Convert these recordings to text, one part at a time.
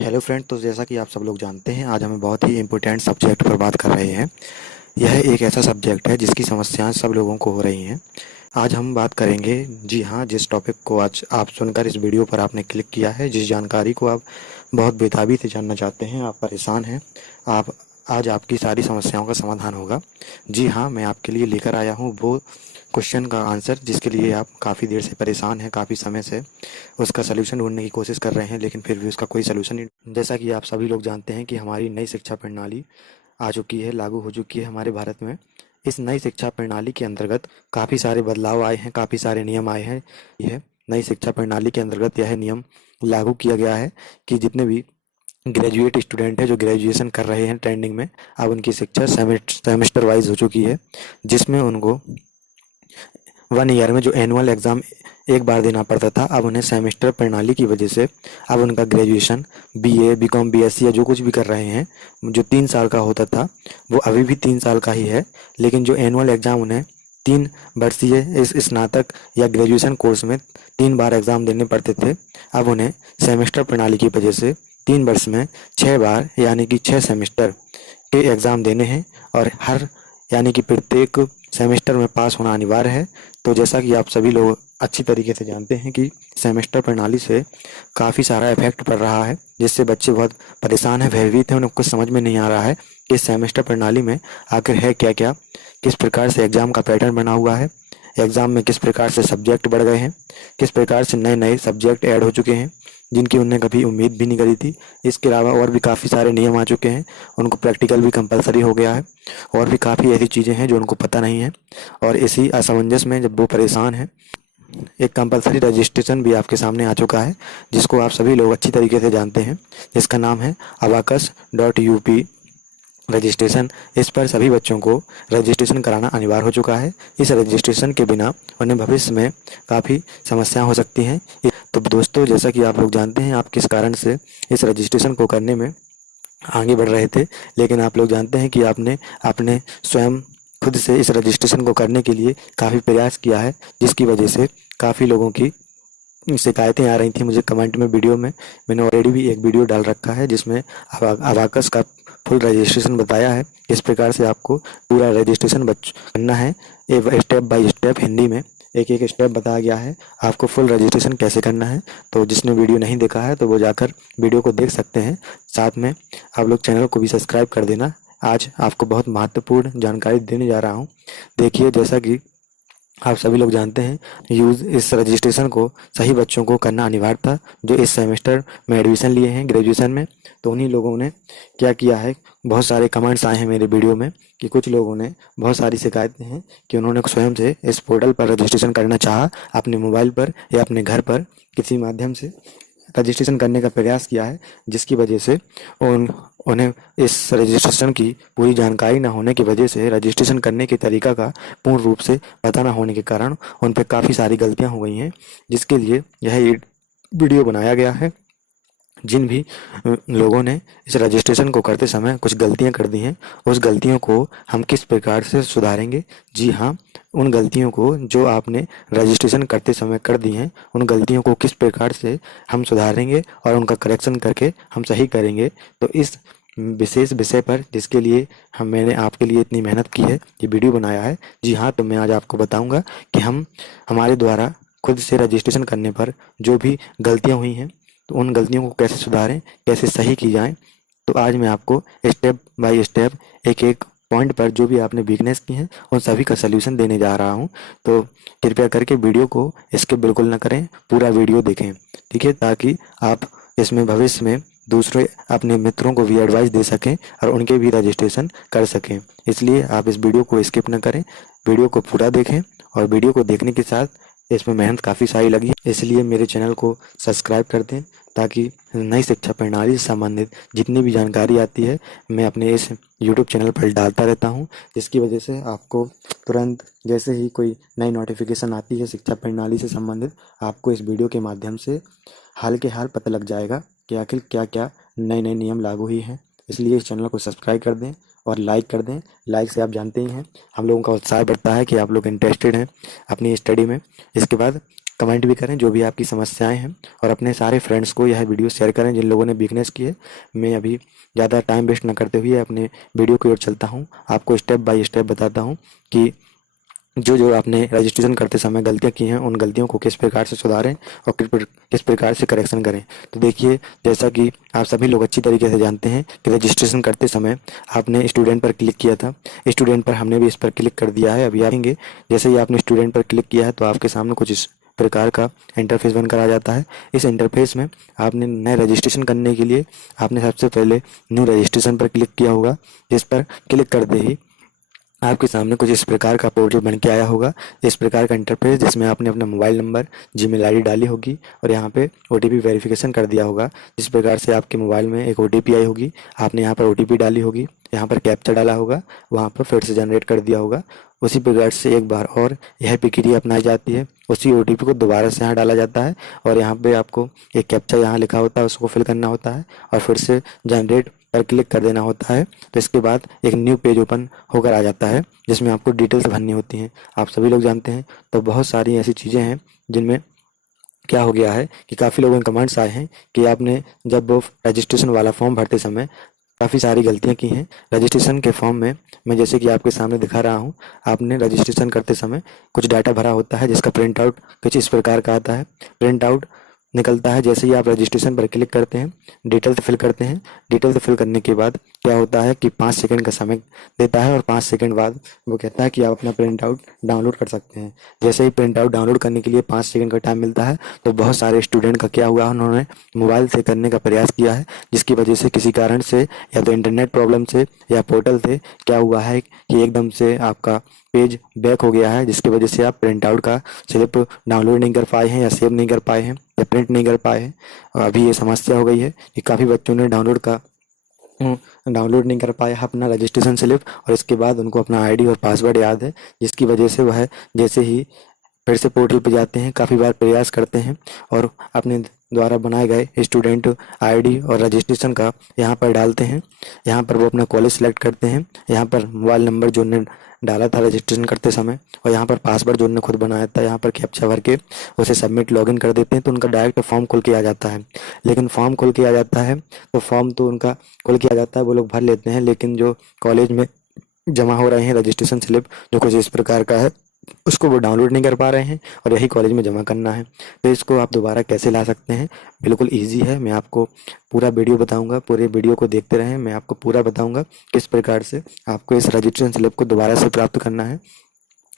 Hello friend. तो जैसा कि आप सब लोग जानते हैं, आज हमें बहुत ही इम्पोर्टेंट सब्जेक्ट पर बात कर रहे हैं। यह एक ऐसा सब्जेक्ट है जिसकी समस्याएं सब लोगों को हो रही हैं। आज हम बात करेंगे, जी हाँ, जिस टॉपिक को आज आप सुनकर इस वीडियो पर आपने क्लिक किया है, जिस जानकारी को आप बहुत बेताबी से जानना चाहते हैं, आप परेशान हैं, आप आज आपकी सारी समस्याओं का समाधान होगा। जी हाँ, मैं आपके लिए लेकर आया हूँ वो क्वेश्चन का आंसर जिसके लिए आप काफ़ी देर से परेशान हैं, काफ़ी समय से उसका सलूशन ढूंढने की कोशिश कर रहे हैं, लेकिन फिर भी उसका कोई सलूशन नहीं। जैसा कि आप सभी लोग जानते हैं कि हमारी नई शिक्षा प्रणाली आ चुकी है, लागू हो चुकी है हमारे भारत में। इस नई शिक्षा प्रणाली के अंतर्गत काफ़ी सारे बदलाव आए हैं, काफ़ी सारे नियम आए हैं। यह नई शिक्षा प्रणाली के अंतर्गत यह नियम लागू किया गया है कि जितने भी ग्रेजुएट स्टूडेंट हैं जो ग्रेजुएशन कर रहे हैं ट्रेंडिंग में, अब उनकी शिक्षा सेमेस्टर वाइज हो चुकी है, जिसमें उनको 1 ईयर में जो एनुअल एग्ज़ाम एक बार देना पड़ता था, अब उन्हें सेमेस्टर प्रणाली की वजह से अब उनका ग्रेजुएशन बीए, बीकॉम, बीएससी या जो कुछ भी कर रहे हैं, जो 3 साल का होता था वो अभी भी 3 साल का ही है। लेकिन जो एनुअल एग्ज़ाम उन्हें 3 वर्षीय इस स्नातक या ग्रेजुएशन कोर्स में 3 बार एग्ज़ाम देने पड़ते थे, अब उन्हें सेमेस्टर प्रणाली की वजह से 3 वर्ष में 6 बार यानी कि 6 सेमेस्टर के एग्ज़ाम देने हैं, और हर यानी कि प्रत्येक सेमेस्टर में पास होना अनिवार्य है। तो जैसा कि आप सभी लोग अच्छी तरीके से जानते हैं कि सेमेस्टर प्रणाली से काफ़ी सारा इफेक्ट पड़ रहा है, जिससे बच्चे बहुत परेशान हैं, भयभीत हैं, उन्हें कुछ समझ में नहीं आ रहा है कि इस सेमेस्टर प्रणाली में आखिर है क्या क्या, किस प्रकार से एग्ज़ाम का पैटर्न बना हुआ है, एग्ज़ाम में किस प्रकार से सब्जेक्ट बढ़ गए हैं, किस प्रकार से नए नए सब्जेक्ट ऐड हो चुके हैं जिनकी उन्हें कभी उम्मीद भी नहीं करी थी। इसके अलावा और भी काफ़ी सारे नियम आ चुके हैं, उनको प्रैक्टिकल भी कंपलसरी हो गया है, और भी काफ़ी ऐसी चीज़ें हैं जो उनको पता नहीं है। और इसी असमंजस में जब वो परेशान हैं, एक कंपलसरी रजिस्ट्रेशन भी आपके सामने आ चुका है, जिसको आप सभी लोग अच्छी तरीके से जानते हैं, जिसका नाम है abacus.up रजिस्ट्रेशन। इस पर सभी बच्चों को रजिस्ट्रेशन कराना अनिवार्य हो चुका है। इस रजिस्ट्रेशन के बिना उन्हें भविष्य में काफ़ी समस्याएं हो सकती हैं। तो दोस्तों, जैसा कि आप लोग जानते हैं, आप किस कारण से इस रजिस्ट्रेशन को करने में आगे बढ़ रहे थे, लेकिन आप लोग जानते हैं कि आपने अपने स्वयं खुद से इस रजिस्ट्रेशन को करने के लिए काफ़ी प्रयास किया है, जिसकी वजह से काफ़ी लोगों की शिकायतें आ रही थी मुझे कमेंट में, वीडियो में। मैंने ऑलरेडी भी एक वीडियो डाल रखा है जिसमें अबाकस का फुल रजिस्ट्रेशन बताया है, किस प्रकार से आपको पूरा रजिस्ट्रेशन करना है, स्टेप बाय स्टेप हिंदी में एक एक स्टेप बताया गया है आपको फुल रजिस्ट्रेशन कैसे करना है। तो जिसने वीडियो नहीं देखा है तो वो जाकर वीडियो को देख सकते हैं। साथ में आप लोग चैनल को भी सब्सक्राइब कर देना। आज आपको बहुत महत्वपूर्ण जानकारी देने जा रहा हूँ। देखिए, जैसा कि आप सभी लोग जानते हैं, यूज़ इस रजिस्ट्रेशन को सही बच्चों को करना अनिवार्य था जो इस सेमेस्टर में एडमिशन लिए हैं ग्रेजुएशन में। तो उन्हीं लोगों ने क्या किया है, बहुत सारे कमेंट्स आए हैं मेरे वीडियो में कि कुछ लोगों ने बहुत सारी शिकायतें हैं कि उन्होंने स्वयं से इस पोर्टल पर रजिस्ट्रेशन करना चाहा, अपने मोबाइल पर या अपने घर पर किसी माध्यम से रजिस्ट्रेशन करने का प्रयास किया है, जिसकी वजह से उन्हें इस रजिस्ट्रेशन की पूरी जानकारी न होने की वजह से रजिस्ट्रेशन करने के तरीका का पूर्ण रूप से पता न होने के कारण उन पर काफ़ी सारी गलतियां हो गई हैं, जिसके लिए यह वीडियो बनाया गया है। जिन भी लोगों ने इस रजिस्ट्रेशन को करते समय कुछ गलतियां कर दी हैं, उस गलतियों को हम किस प्रकार से सुधारेंगे। जी हाँ, उन गलतियों को जो आपने रजिस्ट्रेशन करते समय कर दी हैं, उन गलतियों को किस प्रकार से हम सुधारेंगे और उनका करेक्शन करके हम सही करेंगे। तो इस विशेष विषय पर जिसके लिए मैंने आपके लिए इतनी मेहनत की है, ये वीडियो बनाया है। जी हाँ, तो मैं आज आपको बताऊंगा कि हमारे द्वारा खुद से रजिस्ट्रेशन करने पर जो भी गलतियाँ हुई हैं, तो उन गलतियों को कैसे सुधारें, कैसे सही की जाए। तो आज मैं आपको स्टेप बाय स्टेप एक एक पॉइंट पर जो भी आपने वीकनेस की हैं उन सभी का सलूशन देने जा रहा हूं। तो कृपया करके वीडियो को स्किप बिल्कुल ना करें, पूरा वीडियो देखें, ठीक है, ताकि आप इसमें भविष्य में दूसरे अपने मित्रों को भी एडवाइस दे सकें और उनके भी रजिस्ट्रेशन कर सकें। इसलिए आप इस वीडियो को स्किप न करें, वीडियो को पूरा देखें, और वीडियो को देखने के साथ इसमें मेहनत काफ़ी सारी लगी है, इसलिए मेरे चैनल को सब्सक्राइब कर दें, ताकि नई शिक्षा प्रणाली से संबंधित जितनी भी जानकारी आती है मैं अपने इस यूट्यूब चैनल पर डालता रहता हूं, जिसकी वजह से आपको तुरंत जैसे ही कोई नई नोटिफिकेशन आती है शिक्षा प्रणाली से संबंधित, आपको इस वीडियो के माध्यम से हाल के हाल पता लग जाएगा कि आखिर क्या क्या नए नए नियम लागू हुई हैं। इसलिए इस चैनल को सब्सक्राइब कर दें और लाइक कर दें। लाइक से आप जानते ही हैं हम लोगों का उत्साह बढ़ता है कि आप लोग इंटरेस्टेड हैं अपनी स्टडी में। इसके बाद कमेंट भी करें जो भी आपकी समस्याएं हैं, और अपने सारे फ्रेंड्स को यह वीडियो शेयर करें जिन लोगों ने बिजनेस की है। मैं अभी ज़्यादा टाइम वेस्ट न करते हुए अपने वीडियो की ओर चलता हूँ, आपको स्टेप बाय स्टेप बताता हूँ कि जो जो आपने रजिस्ट्रेशन करते समय गलतियां की हैं उन गलतियों को किस प्रकार से सुधारें और किस प्रकार से करेक्शन करें। तो देखिए, जैसा कि आप सभी लोग अच्छी तरीके से जानते हैं कि रजिस्ट्रेशन करते समय आपने स्टूडेंट पर क्लिक किया था। स्टूडेंट पर हमने भी इस पर क्लिक कर दिया है। अभी आएंगे, जैसे ही आपने स्टूडेंट पर क्लिक किया है तो आपके सामने कुछ इस प्रकार का इंटरफेस बनकर आ जाता है। इस इंटरफेस में आपने नए रजिस्ट्रेशन करने के लिए आपने सबसे पहले न्यू रजिस्ट्रेशन पर क्लिक किया होगा, जिस पर क्लिक करते ही आपके सामने कुछ इस प्रकार का पोर्टल बन के आया होगा। इस प्रकार का इंटरफेस जिसमें आपने अपना मोबाइल नंबर, जीमेल आईडी डाली होगी और यहाँ पे ओटीपी वेरिफिकेशन कर दिया होगा। जिस प्रकार से आपके मोबाइल में एक ओटीपी आई होगी, आपने यहाँ पर ओटीपी डाली होगी, यहाँ पर कैप्चा डाला होगा, वहाँ पर फिर से जनरेट कर दिया होगा। उसी प्रकार से एक बार और यह प्रक्रिया अपनाई जाती है। उसी ओटीपी को दोबारा से यहाँ डाला जाता है और यहाँ पे आपको एक कैप्चा यहाँ लिखा होता है, उसको फिल करना होता है और फिर से जनरेट पर क्लिक कर देना होता है। तो इसके बाद एक न्यू पेज ओपन होकर आ जाता है जिसमें आपको डिटेल्स भरनी होती हैं। आप सभी लोग जानते हैं। तो बहुत सारी ऐसी चीज़ें हैं जिनमें क्या हो गया है कि काफ़ी लोगों के कमेंट्स आए हैं कि आपने जब वो रजिस्ट्रेशन वाला फॉर्म भरते समय काफ़ी सारी गलतियां की हैं। रजिस्ट्रेशन के फॉर्म में मैं जैसे कि आपके सामने दिखा रहा हूं, आपने रजिस्ट्रेशन करते समय कुछ डाटा भरा होता है जिसका प्रिंट आउट कुछ इस प्रकार का आता है। प्रिंट आउट निकलता है जैसे ही आप रजिस्ट्रेशन पर क्लिक करते हैं, डिटेल्स फिल करते हैं। डिटेल्स फिल करने के बाद क्या होता है कि 5 सेकंड का समय देता है और 5 सेकंड बाद वो कहता है कि आप अपना प्रिंट आउट डाउनलोड कर सकते हैं। जैसे ही प्रिंट आउट डाउनलोड करने के लिए 5 सेकंड का टाइम मिलता है तो बहुत सारे स्टूडेंट का क्या हुआ, उन्होंने मोबाइल से करने का प्रयास किया है, जिसकी वजह से किसी कारण से या तो इंटरनेट प्रॉब्लम से या पोर्टल से क्या हुआ है कि एकदम से आपका पेज बैक हो गया है, जिसकी वजह से आप प्रिंट आउट का स्लिप डाउनलोड नहीं कर पाए हैं या सेव नहीं कर पाए हैं या प्रिंट नहीं कर पाए हैं। और अभी ये समस्या हो गई है कि काफ़ी बच्चों ने डाउनलोड नहीं कर पाया अपना रजिस्ट्रेशन स्लिप और इसके बाद उनको अपना आईडी और पासवर्ड याद है, जिसकी वजह से वह जैसे ही फिर से पोर्टल पे जाते हैं काफ़ी बार प्रयास करते हैं और अपने द्वारा बनाए गए स्टूडेंट आईडी और रजिस्ट्रेशन का यहाँ पर डालते हैं। यहाँ पर वो अपना कॉलेज सेलेक्ट करते हैं, यहाँ पर मोबाइल नंबर जो उन्होंने डाला था रजिस्ट्रेशन करते समय और यहाँ पर पासवर्ड जो उन्होंने खुद बनाया था यहाँ पर कैप्चा भर के उसे सबमिट लॉगिन कर देते हैं तो उनका डायरेक्ट फॉर्म खुल के आ जाता है। लेकिन फॉर्म खुल के आ जाता है तो फॉर्म तो उनका खुल के आ जाता है, वो लोग भर लेते हैं, लेकिन जो कॉलेज में जमा हो रहे हैं रजिस्ट्रेशन स्लिप जो कुछ इस प्रकार का है उसको वो डाउनलोड नहीं कर पा रहे हैं और यही कॉलेज में जमा करना है। तो इसको आप दोबारा कैसे ला सकते हैं, बिल्कुल इजी है। मैं आपको पूरा वीडियो बताऊंगा, पूरे वीडियो को देखते रहें, मैं आपको पूरा बताऊंगा किस प्रकार से आपको इस रजिस्ट्रेशन स्लिप को दोबारा से प्राप्त करना है,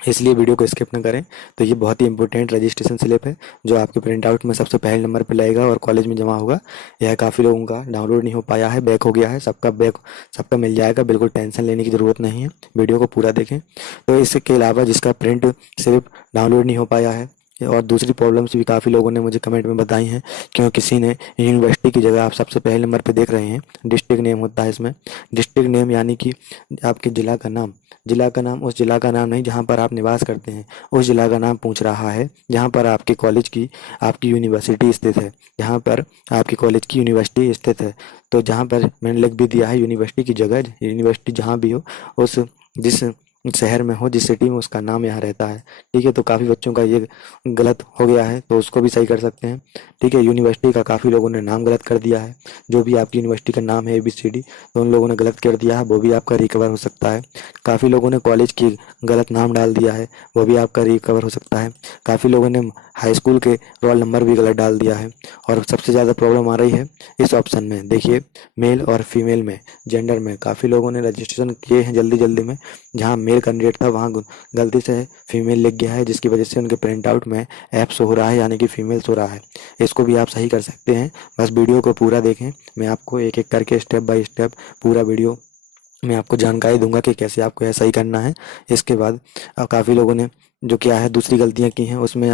इसलिए वीडियो को स्किप न करें। तो ये बहुत ही इंपॉर्टेंट रजिस्ट्रेशन स्लिप है जो आपके प्रिंट आउट में सबसे पहले नंबर पर लगेगा और कॉलेज में जमा होगा। यह काफ़ी लोगों का डाउनलोड नहीं हो पाया है, बैक हो गया है, सबका मिल जाएगा, बिल्कुल टेंशन लेने की ज़रूरत नहीं है, वीडियो को पूरा देखें। तो इसके अलावा जिसका प्रिंट सिर्फ डाउनलोड नहीं हो पाया है और दूसरी प्रॉब्लम्स भी काफ़ी लोगों ने मुझे कमेंट में बताई हैं, क्यों किसी ने यूनिवर्सिटी की जगह आप सबसे पहले नंबर पे देख रहे हैं डिस्ट्रिक्ट नेम होता है इसमें। डिस्ट्रिक्ट नेम यानी कि आपके ज़िला का नाम, ज़िला का नाम उस ज़िला का नाम नहीं जहाँ पर आप निवास करते हैं, उस ज़िला का नाम पूछ रहा है जहाँ पर आपके कॉलेज की आपकी यूनिवर्सिटी स्थित है, जहाँ पर आपके कॉलेज की यूनिवर्सिटी स्थित है। तो जहाँ पर मैंने लिख भी दिया है यूनिवर्सिटी की जगह, यूनिवर्सिटी जहाँ भी हो उस जिस शहर में हो, जिस सिटी में, उसका नाम यहाँ रहता है। ठीक है, तो काफ़ी बच्चों का ये गलत हो गया है तो उसको भी सही कर सकते हैं। ठीक है, यूनिवर्सिटी का काफ़ी लोगों ने नाम गलत कर दिया है, जो भी आपकी यूनिवर्सिटी का नाम है ABCD तो उन लोगों ने गलत कर दिया है, वो भी आपका रिकवर हो सकता है। काफ़ी लोगों ने कॉलेज की गलत नाम डाल दिया है, वो भी आपका रिकवर हो सकता है। काफ़ी लोगों ने हाई स्कूल के रोल नंबर भी गलत डाल दिया है और सबसे ज़्यादा प्रॉब्लम आ रही है इस ऑप्शन में। देखिए, मेल और फीमेल में, जेंडर में काफ़ी लोगों ने रजिस्ट्रेशन किए हैं जल्दी जल्दी में, जहाँ मेल कैंडिडेट था वहाँ गलती से फीमेल लिख गया है, जिसकी वजह से उनके प्रिंट आउट में ऐप शो हो रहा है यानी कि फीमेल शो रहा है। इसको भी आप सही कर सकते हैं, बस वीडियो को पूरा देखें। मैं आपको एक एक करके स्टेप बाय स्टेप पूरा वीडियो मैं आपको जानकारी दूंगा कि कैसे आपको यह सही करना है। इसके बाद काफ़ी लोगों ने जो क्या है दूसरी गलतियां की हैं उसमें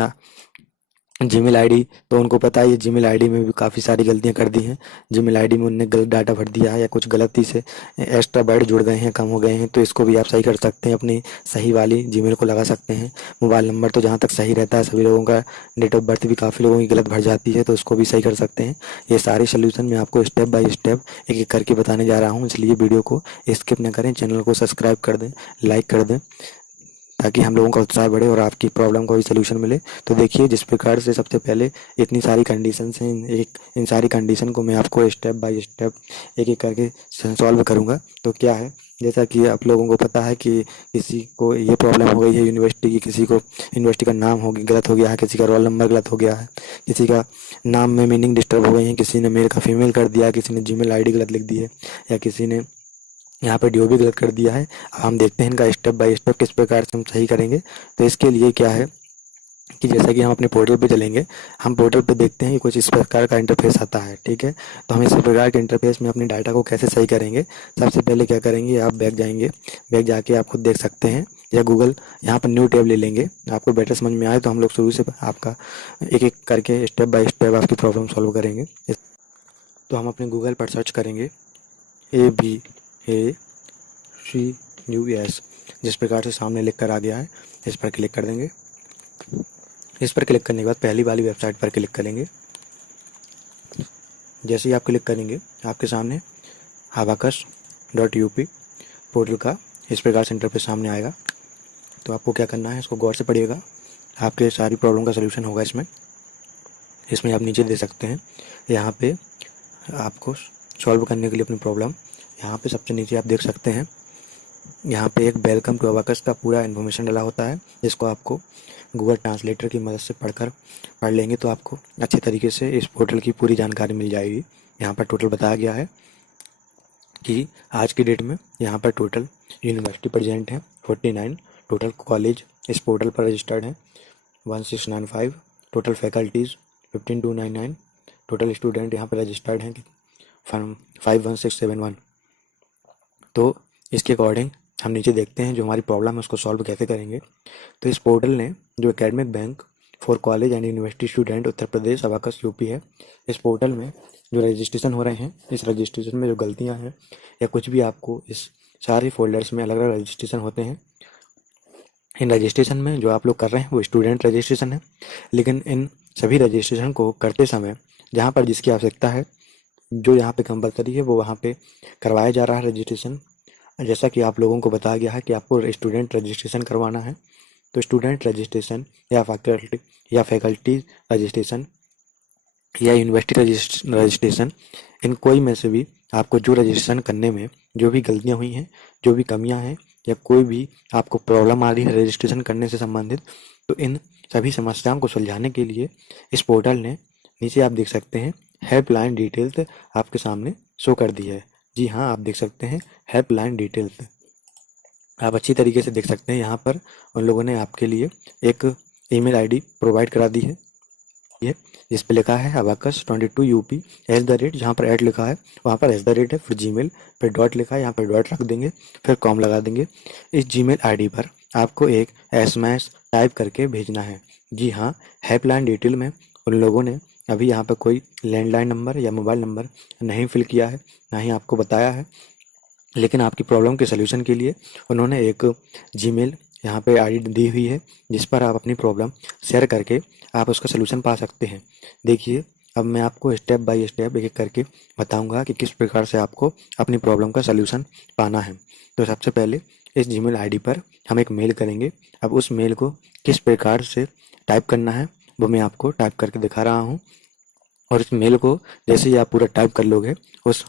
जीमेल आईडी, तो उनको पता है ये जीमेल आईडी में भी काफ़ी सारी गलतियां कर दी हैं। जीमेल आईडी में उनने गलत डाटा भर दिया है या कुछ गलती से एक्स्ट्रा बाइट जुड़ गए हैं, कम हो गए हैं, तो इसको भी आप सही कर सकते हैं, अपनी सही वाली जीमेल को लगा सकते हैं। मोबाइल नंबर तो जहाँ तक सही रहता है, सभी लोगों का डेट ऑफ बर्थ भी काफ़ी लोगों की गलत भर जाती है, तो उसको भी सही कर सकते हैं। ये सारे सोल्यूशन मैं आपको स्टेप बाय स्टेप एक एक करके बताने जा रहा हूँ, इसलिए वीडियो को स्किप न करें, चैनल को सब्सक्राइब कर दें, लाइक कर दें। ताकि हम लोगों का उत्साह बढ़े और आपकी प्रॉब्लम का भी सलूशन मिले। तो देखिए, जिस प्रकार से सबसे पहले इतनी सारी कंडीशंस हैं, इन सारी कंडीशन को मैं आपको स्टेप बाय स्टेप एक एक करके सॉल्व करूँगा। तो क्या है, जैसा कि आप लोगों को पता है कि किसी को ये प्रॉब्लम हो गई है यूनिवर्सिटी की, किसी को यूनिवर्सिटी का नाम गलत हो गया है, किसी का रोल नंबर गलत हो गया है, किसी का नाम में मीनिंग डिस्टर्ब हो गई है, किसी ने मेल का फीमेल कर दिया, किसी ने जीमेल आईडी गलत लिख दी है, या किसी ने यहाँ पे डीओ भी गलत कर दिया है। अब हम देखते हैं इनका स्टेप बाय स्टेप किस प्रकार से हम सही करेंगे। तो इसके लिए क्या है कि जैसा कि हम अपने पोर्टल पे चलेंगे, हम पोर्टल पे देखते हैं कि कुछ इस प्रकार का इंटरफेस आता है, ठीक है। तो हम इस प्रकार के इंटरफेस में अपने डाटा को कैसे सही करेंगे, सबसे पहले क्या करेंगे, आप बैक जाएंगे। बैक जाके आप खुद देख सकते हैं, या गूगल यहाँ पर न्यू टैब ले लेंगे। आपको बेटर समझ में आए तो हम लोग शुरू से आपका एक एक करके स्टेप बाय स्टेप आपकी प्रॉब्लम सॉल्व करेंगे। तो हम अपने गूगल पर सर्च करेंगे ABACUS, जिस प्रकार से सामने लिख कर आ गया है, इस पर क्लिक कर देंगे। इस पर क्लिक करने के बाद पहली वाली वेबसाइट पर क्लिक करेंगे। जैसे ही आप क्लिक करेंगे, आपके सामने abacus.up पोर्टल का इस प्रकार से इंटरफेस सामने आएगा। तो आपको क्या करना है, इसको गौर से पढ़िएगा, आपके सारी प्रॉब्लम का सलूशन होगा इसमें। इसमें आप नीचे दे सकते हैं, यहाँ पे आपको सॉल्व करने के लिए अपनी प्रॉब्लम, यहाँ पे सबसे नीचे आप देख सकते हैं, यहाँ पे एक वेलकम टू अबाकस का पूरा इन्फॉर्मेशन डाला होता है, जिसको आपको गूगल ट्रांसलेटर की मदद से पढ़ लेंगे तो आपको अच्छे तरीके से इस पोर्टल की पूरी जानकारी मिल जाएगी। यहाँ पर टोटल बताया गया है कि आज की डेट में यहाँ पर टोटल यूनिवर्सिटी प्रेजेंट है 49, टोटल कॉलेज इस पोर्टल पर रजिस्टर्ड है 1695, टोटल फैकल्टीज़ 15299, टोटल स्टूडेंट यहाँ पर रजिस्टर्ड हैं 51671। तो इसके अकॉर्डिंग हम नीचे देखते हैं जो हमारी प्रॉब्लम है उसको सॉल्व कैसे करेंगे। तो इस पोर्टल ने जो academic bank for college and university student Uttar Pradesh abacus UP है, इस पोर्टल में जो रजिस्ट्रेशन हो रहे हैं, इस रजिस्ट्रेशन में जो गलतियां हैं या कुछ भी आपको इस सारे फोल्डर्स में अलग अलग रजिस्ट्रेशन होते हैं। इन रजिस्ट्रेशन में जो आप लोग कर रहे हैं वो स्टूडेंट रजिस्ट्रेशन है, लेकिन इन सभी रजिस्ट्रेशन को करते समय जहाँ पर जिसकी आवश्यकता है, जो यहाँ पे कंपलसरी है, वो वहाँ पे करवाया जा रहा है रजिस्ट्रेशन। जैसा कि आप लोगों को बताया गया है कि आपको स्टूडेंट रजिस्ट्रेशन करवाना है, तो स्टूडेंट रजिस्ट्रेशन या फैकल्टी रजिस्ट्रेशन या यूनिवर्सिटी रजिस्ट्रेशन, इन कोई में से भी आपको जो रजिस्ट्रेशन करने में जो भी गलतियाँ हुई हैं, जो भी कमियाँ हैं, या कोई भी आपको प्रॉब्लम आ रही है रजिस्ट्रेशन करने से संबंधित, तो इन सभी समस्याओं को सुलझाने के लिए इस पोर्टल ने नीचे आप देख सकते हैं हेल्पलाइन डिटेल्स आपके सामने शो कर दी है। जी हाँ, आप देख सकते हैं हेल्पलाइन डिटेल्स, आप अच्छी तरीके से देख सकते हैं। यहाँ पर उन लोगों ने आपके लिए एक ईमेल आईडी प्रोवाइड करा दी है, जिस पे लिखा है abacus22up@, जहाँ पर ऐड लिखा है वहाँ पर @ है, फिर जीमेल, फिर डॉट लिखा है, यहाँ पर डॉट रख देंगे, फिर कॉम लगा देंगे। इस जीमेल आईडी पर आपको एक एसएमएस टाइप करके भेजना है। जी हाँ, हेल्पलाइन डिटेल में उन लोगों ने अभी यहाँ पर कोई लैंडलाइन नंबर या मोबाइल नंबर नहीं फिल किया है, ना ही आपको बताया है, लेकिन आपकी प्रॉब्लम के सलूशन के लिए उन्होंने एक जीमेल यहाँ पे आईडी दी हुई है, जिस पर आप अपनी प्रॉब्लम शेयर करके आप उसका सलूशन पा सकते हैं। देखिए, अब मैं आपको स्टेप बाय स्टेप एक एक करके बताऊंगा कि किस प्रकार से आपको अपनी प्रॉब्लम का सलूशन पाना है। तो सबसे पहले इस जीमेल आईडी पर हम एक मेल करेंगे। अब उस मेल को किस प्रकार से टाइप करना है वो मैं आपको टाइप करके दिखा रहा हूँ, और इस मेल को जैसे ही आप पूरा टाइप कर लोगे, उस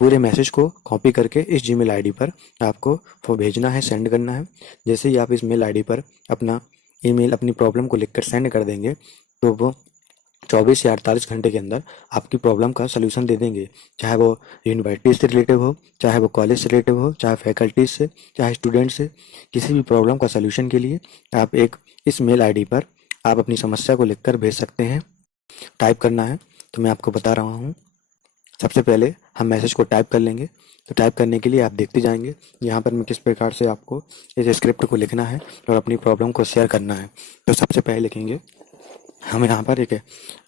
पूरे मैसेज को कॉपी करके इस जीमेल आईडी पर आपको वो भेजना है, सेंड करना है। जैसे ही आप इस मेल आईडी पर अपना ईमेल, अपनी प्रॉब्लम को लिखकर सेंड कर देंगे, तो वो 24 या 48 घंटे के अंदर आपकी प्रॉब्लम का सलूशन दे देंगे। चाहे वो यूनिवर्सिटी से रिलेटिव हो, चाहे वो कॉलेज से रिलेटिव हो, चाहे फैकल्टी से, चाहे स्टूडेंट से, किसी भी प्रॉब्लम का सलूशन के लिए आप एक इस मेल आईडी पर आप अपनी समस्या को लिखकर भेज सकते हैं। टाइप करना है तो मैं आपको बता रहा हूँ। सबसे पहले हम मैसेज को टाइप कर लेंगे। तो टाइप करने के लिए आप देखते जाएंगे यहाँ पर मैं किस प्रकार से आपको इस स्क्रिप्ट को लिखना है और अपनी प्रॉब्लम को शेयर करना है। तो सबसे पहले लिखेंगे हम यहाँ पर एक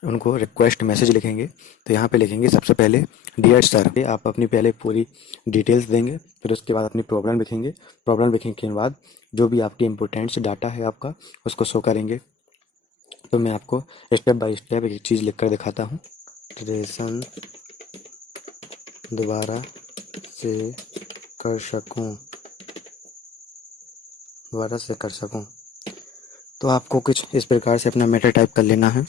उनको रिक्वेस्ट मैसेज लिखेंगे। तो यहाँ पे लिखेंगे सबसे पहले डियर सर, आप अपनी पहले पूरी डिटेल्स देंगे, फिर उसके बाद अपनी प्रॉब्लम लिखेंगे। प्रॉब्लम लिखने के बाद जो भी आपकी इम्पोर्टेंट्स डाटा है आपका, उसको शो करेंगे। तो मैं आपको स्टेप बाय स्टेप एक चीज़ लिख कर दिखाता हूँ। ट्रेसन दोबारा से कर सकूं, दोबारा से कर सकूं। तो आपको कुछ इस प्रकार से अपना मैटर टाइप कर लेना है,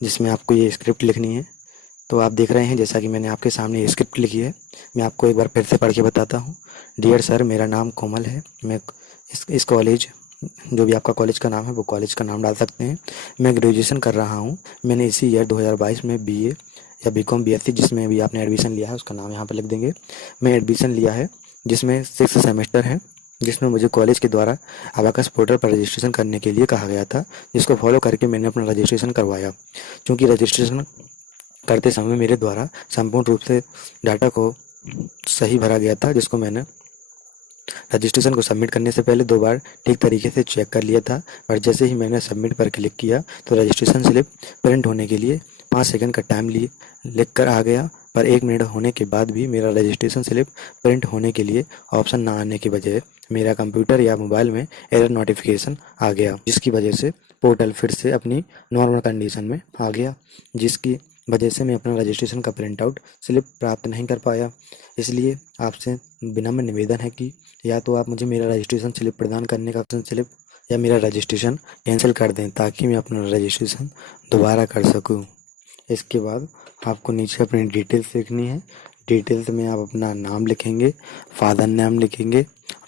जिसमें आपको ये स्क्रिप्ट लिखनी है। तो आप देख रहे हैं जैसा कि मैंने आपके सामने ये स्क्रिप्ट लिखी है। मैं आपको एक बार फिर से पढ़ के बताता हूँ। डियर सर, मेरा नाम कोमल है। मैं इस कॉलेज, जो भी आपका कॉलेज का नाम है वो कॉलेज का नाम डाल सकते हैं। मैं ग्रेजुएशन कर रहा हूँ। मैंने इसी ईयर 2022 में बीए या बीकॉम बीएससी जिसमें भी आपने एडमिशन लिया है उसका नाम यहाँ पर लिख देंगे। मैं एडमिशन लिया है जिसमें 6th सेमेस्टर है, जिसमें मुझे कॉलेज के द्वारा अबाकस पोर्टल पर रजिस्ट्रेशन करने के लिए कहा गया था, जिसको फॉलो करके मैंने अपना रजिस्ट्रेशन करवाया। क्योंकि रजिस्ट्रेशन करते समय मेरे द्वारा संपूर्ण रूप से डाटा को सही भरा गया था, जिसको मैंने रजिस्ट्रेशन को सबमिट करने से पहले 2 बार ठीक तरीके से चेक कर लिया था। और जैसे ही मैंने सबमिट पर क्लिक किया तो रजिस्ट्रेशन स्लिप प्रिंट होने के लिए 5 सेकंड का टाइम लिख कर आ गया। पर 1 मिनट होने के बाद भी मेरा रजिस्ट्रेशन स्लिप प्रिंट होने के लिए ऑप्शन ना आने की वजह मेरा कंप्यूटर या मोबाइल में एरर नोटिफिकेशन आ गया, जिसकी वजह से पोर्टल फिर से अपनी नॉर्मल कंडीशन में आ गया, जिसकी वजह से मैं अपना रजिस्ट्रेशन का प्रिंट आउट स्लिप प्राप्त नहीं कर पाया। इसलिए आपसे विनम्र निवेदन है कि या तो आप मुझे मेरा रजिस्ट्रेशन स्लिप प्रदान करने का स्लिप या मेरा रजिस्ट्रेशन कैंसिल कर दें, ताकि मैं अपना रजिस्ट्रेशन दोबारा कर सकूं। इसके बाद आपको नीचे अपनी डिटेल्स लिखनी है। डिटेल्स में आप अपना नाम लिखेंगे, फादर नाम लिखेंगे,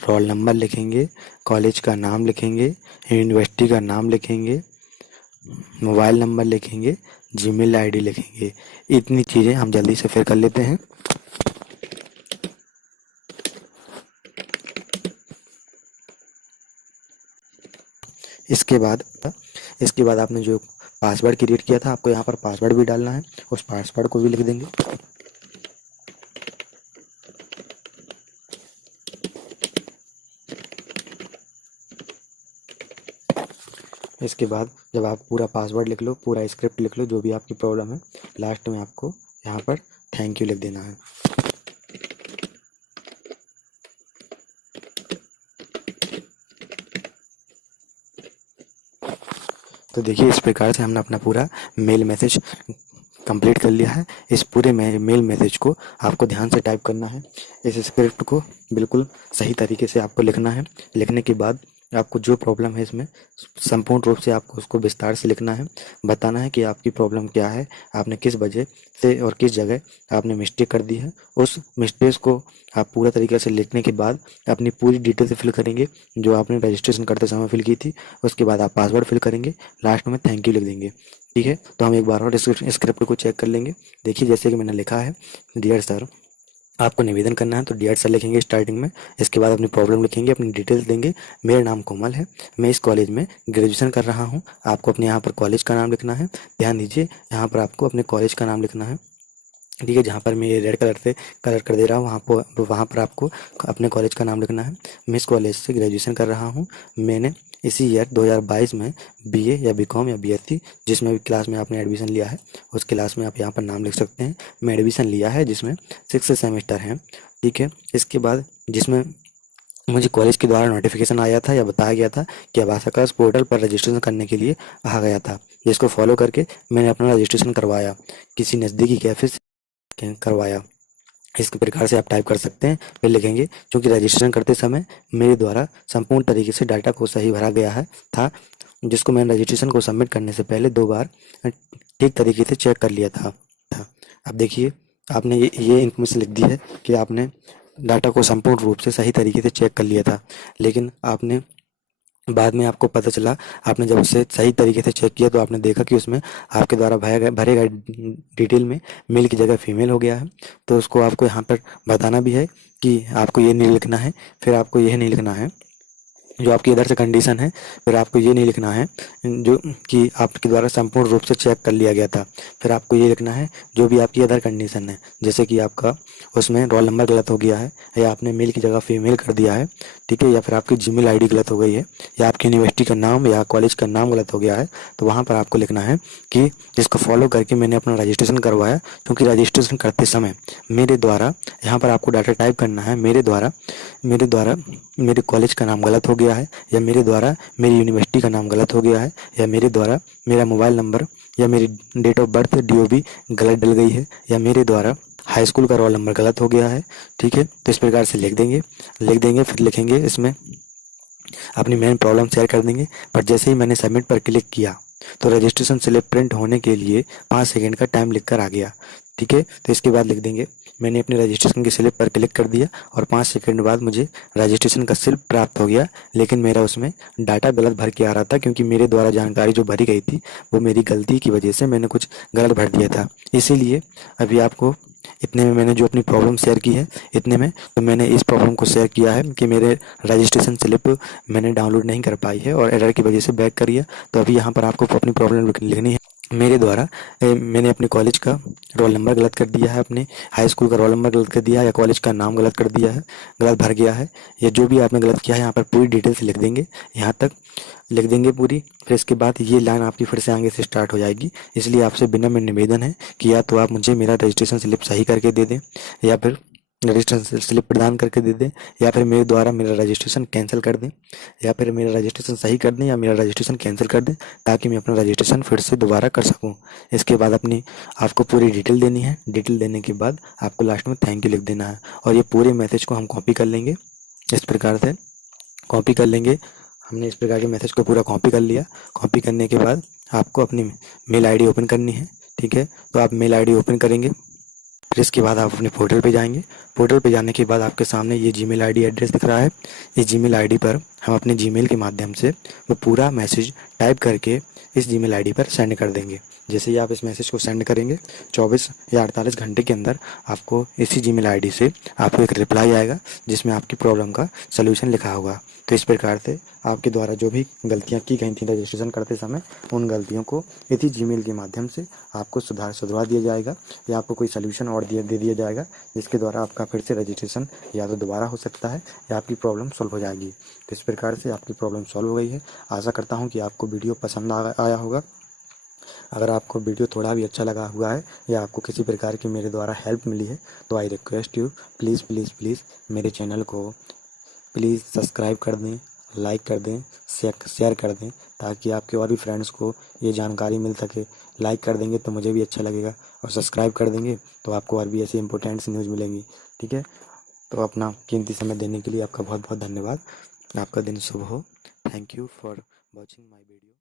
रोल नंबर लिखेंगे, कॉलेज का नाम लिखेंगे, यूनिवर्सिटी का नाम लिखेंगे, मोबाइल नंबर लिखेंगे, जीमेल आईडी लिखेंगे। इतनी चीज़ें हम जल्दी से फिर कर लेते हैं। इसके बाद आपने जो पासवर्ड क्रिएट किया था, आपको यहाँ पर पासवर्ड भी डालना है। उस पासवर्ड को भी लिख देंगे। इसके बाद जब आप पूरा पासवर्ड लिख लो, पूरा स्क्रिप्ट लिख लो, जो भी आपकी प्रॉब्लम है, लास्ट में आपको यहाँ पर थैंक यू लिख देना है। तो देखिए, इस प्रकार से हमने अपना पूरा मेल मैसेज कंप्लीट कर लिया है। इस पूरे मेल मैसेज को आपको ध्यान से टाइप करना है। इस स्क्रिप्ट को बिल्कुल सही तरीके से आपको लिखना है। लिखने के बाद आपको जो प्रॉब्लम है इसमें संपूर्ण रूप से आपको उसको विस्तार से लिखना है, बताना है कि आपकी प्रॉब्लम क्या है, आपने किस वजह से और किस जगह आपने मिस्टेक कर दी है। उस मिस्टेक को आप पूरा तरीके से लिखने के बाद अपनी पूरी डिटेल से फिल करेंगे, जो आपने रजिस्ट्रेशन करते समय फिल की थी। उसके बाद आप पासवर्ड फिल करेंगे, लास्ट में थैंक यू लिख देंगे। ठीक है, तो हम एक बार और स्क्रिप्ट को चेक कर लेंगे। देखिए, जैसे कि मैंने लिखा है, डियर सर, आपको निवेदन करना है तो डियर सर लिखेंगे स्टार्टिंग में। इसके बाद अपनी प्रॉब्लम लिखेंगे, अपनी डिटेल्स देंगे। मेरा नाम कोमल है, मैं इस कॉलेज में ग्रेजुएशन कर रहा हूँ। आपको अपने यहाँ पर कॉलेज का नाम लिखना है। ध्यान दीजिए, यहाँ पर आपको अपने कॉलेज का नाम लिखना है। ठीक है, जहाँ पर मैं ये रेड कलर से कलर कर दे रहा हूँ, वहाँ पर आपको अपने कॉलेज का नाम लिखना है। मैं इस कॉलेज से ग्रेजुएशन कर रहा हूँ। मैंने इसी ईयर 2022 में बीए या बीकॉम या बीएससी जिसमें भी क्लास में आपने एडमिशन लिया है, उस क्लास में आप यहाँ पर नाम लिख सकते हैं। मैं एडमिशन लिया है जिसमें 6th सेमेस्टर है। ठीक है, इसके बाद जिसमें मुझे कॉलेज के द्वारा नोटिफिकेशन आया था या बताया गया था कि अबाकस पोर्टल पर रजिस्ट्रेशन करने के लिए कहा गया था, जिसको फॉलो करके मैंने अपना रजिस्ट्रेशन करवाया, किसी नज़दीकी कैफे से करवाया। इस प्रकार से आप टाइप कर सकते हैं। फिर लिखेंगे, क्योंकि रजिस्ट्रेशन करते समय मेरे द्वारा संपूर्ण तरीके से डाटा को सही भरा गया है था, जिसको मैंने रजिस्ट्रेशन को सबमिट करने से पहले 2 बार ठीक तरीके से चेक कर लिया था। अब देखिए, आपने ये इन्फॉर्मेशन लिख दी है कि आपने डाटा को संपूर्ण रूप से सही तरीके से चेक कर लिया था, लेकिन आपने बाद में आपको पता चला, आपने जब उसे सही तरीके से चेक किया तो आपने देखा कि उसमें आपके द्वारा भरे गए डिटेल में मेल की जगह फीमेल हो गया है। तो उसको आपको यहाँ पर बताना भी है कि आपको ये नहीं लिखना है। फिर आपको यह नहीं लिखना है जो आपकी इधर से कंडीशन है। फिर आपको ये नहीं लिखना है जो कि आपके द्वारा संपूर्ण रूप से चेक कर लिया गया था। फिर आपको ये लिखना है जो भी आपकी अदर कंडीशन है, जैसे कि आपका उसमें रोल नंबर गलत हो गया है, या आपने मेल की जगह फीमेल कर दिया है। ठीक है, या फिर आपकी जीमेल आईडी गलत हो गई है, या आपकी यूनिवर्सिटी का नाम या कॉलेज का नाम गलत हो गया है। तो वहाँ पर आपको लिखना है कि जिसको फॉलो करके मैंने अपना रजिस्ट्रेशन करवाया, क्योंकि रजिस्ट्रेशन करते समय मेरे द्वारा यहाँ पर आपको डाटा टाइप करना है, मेरे द्वारा मेरे कॉलेज का नाम गलत हो गया है, या मेरे द्वारा मेरी यूनिवर्सिटी का नाम गलत हो गया है, या मेरे द्वारा मेरा मोबाइल नंबर या मेरी डेट ऑफ बर्थ DOB गलत डल गई है, या मेरे द्वारा हाई स्कूल का रोल नंबर गलत हो गया है। ठीक है, तो इस प्रकार से लिख देंगे। फिर लिखेंगे इसमें अपनी मेन प्रॉब्लम शेयर कर देंगे। पर जैसे ही मैंने सबमिट पर क्लिक किया तो रजिस्ट्रेशन स्लिप प्रिंट होने के लिए 5 सेकंड का टाइम लिख कर आ गया। ठीक है, तो इसके बाद लिख देंगे मैंने अपनी रजिस्ट्रेशन की स्लिप पर क्लिक कर दिया और 5 सेकंड बाद मुझे रजिस्ट्रेशन का स्लिप प्राप्त हो गया, लेकिन मेरा उसमें डाटा गलत भर के आ रहा था, क्योंकि मेरे द्वारा जानकारी जो भरी गई थी वो मेरी गलती की वजह से मैंने कुछ गलत भर दिया था। इसीलिए अभी आपको इतने में मैंने जो अपनी प्रॉब्लम शेयर की है, इतने में तो मैंने इस प्रॉब्लम को शेयर किया है कि मेरे रजिस्ट्रेशन स्लिप मैंने डाउनलोड नहीं कर पाई है और एरर की वजह से बैक करी है। तो अभी यहाँ पर आपको अपनी प्रॉब्लम लिखनी है। मेरे द्वारा मैंने अपने कॉलेज का रोल नंबर गलत कर दिया है, अपने हाई स्कूल का रोल नंबर गलत कर दिया है, या कॉलेज का नाम गलत कर दिया है, गलत भर गया है, या जो भी आपने गलत किया है यहाँ पर पूरी डिटेल्स लिख देंगे, यहाँ तक लिख देंगे पूरी। फिर इसके बाद ये लाइन आपकी फिर से आगे से स्टार्ट हो जाएगी। इसलिए आपसे विनम्र निवेदन है कि या तो आप मुझे मेरा रजिस्ट्रेशन स्लिप सही करके दे दें, या फिर रजिस्ट्रेशन स्लिप प्रदान करके दे दें, या फिर मेरे द्वारा मेरा रजिस्ट्रेशन कैंसिल कर दें, या फिर मेरा रजिस्ट्रेशन सही कर दें या मेरा रजिस्ट्रेशन कैंसिल कर दें, ताकि मैं अपना रजिस्ट्रेशन फिर से दोबारा कर सकूं। इसके बाद अपनी आपको पूरी डिटेल देनी है। डिटेल देने के बाद आपको लास्ट में थैंक यू लिख देना है, और ये पूरे मैसेज को हम कॉपी कर लेंगे। इस प्रकार से कॉपी कर लेंगे। हमने इस प्रकार के मैसेज को पूरा कॉपी कर लिया। कॉपी करने के बाद आपको अपनी मेल आईडी ओपन करनी है। ठीक है, तो आप मेल आईडी ओपन करेंगे। फिर इसके बाद आप अपने पोर्टल पे जाएंगे। पोर्टल पे जाने के बाद आपके सामने ये जीमेल आईडी एड्रेस दिख रहा है। इस जीमेल आईडी पर हम अपने जीमेल के माध्यम से वो पूरा मैसेज टाइप करके इस जीमेल आईडी पर सेंड कर देंगे। जैसे ही आप इस मैसेज को सेंड करेंगे 24 या 48 घंटे के अंदर आपको इसी जीमेल आईडी से आपको एक रिप्लाई आएगा, जिसमें आपकी प्रॉब्लम का सलूशन लिखा होगा। तो इस प्रकार से आपके द्वारा जो भी गलतियाँ की गई थी रजिस्ट्रेशन करते समय, उन गलतियों को इसी जीमेल के माध्यम से आपको सुधरवा दिया जाएगा, या आपको कोई सलूशन और दे दिया जाएगा, जिसके द्वारा आपका फिर से रजिस्ट्रेशन या तो दोबारा हो सकता है या आपकी प्रॉब्लम सॉल्व हो जाएगी। तो इस प्रकार से आपकी प्रॉब्लम सॉल्व हो गई है। आशा करता हूँ कि आपको वीडियो पसंद आया होगा। अगर आपको वीडियो थोड़ा भी अच्छा लगा हुआ है या आपको किसी प्रकार की मेरे द्वारा हेल्प मिली है, तो I request you please please please मेरे चैनल को प्लीज़ सब्सक्राइब कर दें, लाइक कर दें, शेयर कर दें, ताकि आपके और भी फ्रेंड्स को ये जानकारी मिल सके। लाइक कर देंगे तो मुझे भी अच्छा लगेगा, और सब्सक्राइब कर देंगे तो आपको और भी ऐसी इंपॉर्टेंट न्यूज़ मिलेंगी। ठीक है, तो अपना कीमती समय देने के लिए आपका बहुत बहुत धन्यवाद। आपका दिन शुभ हो। Thank you for watching my video.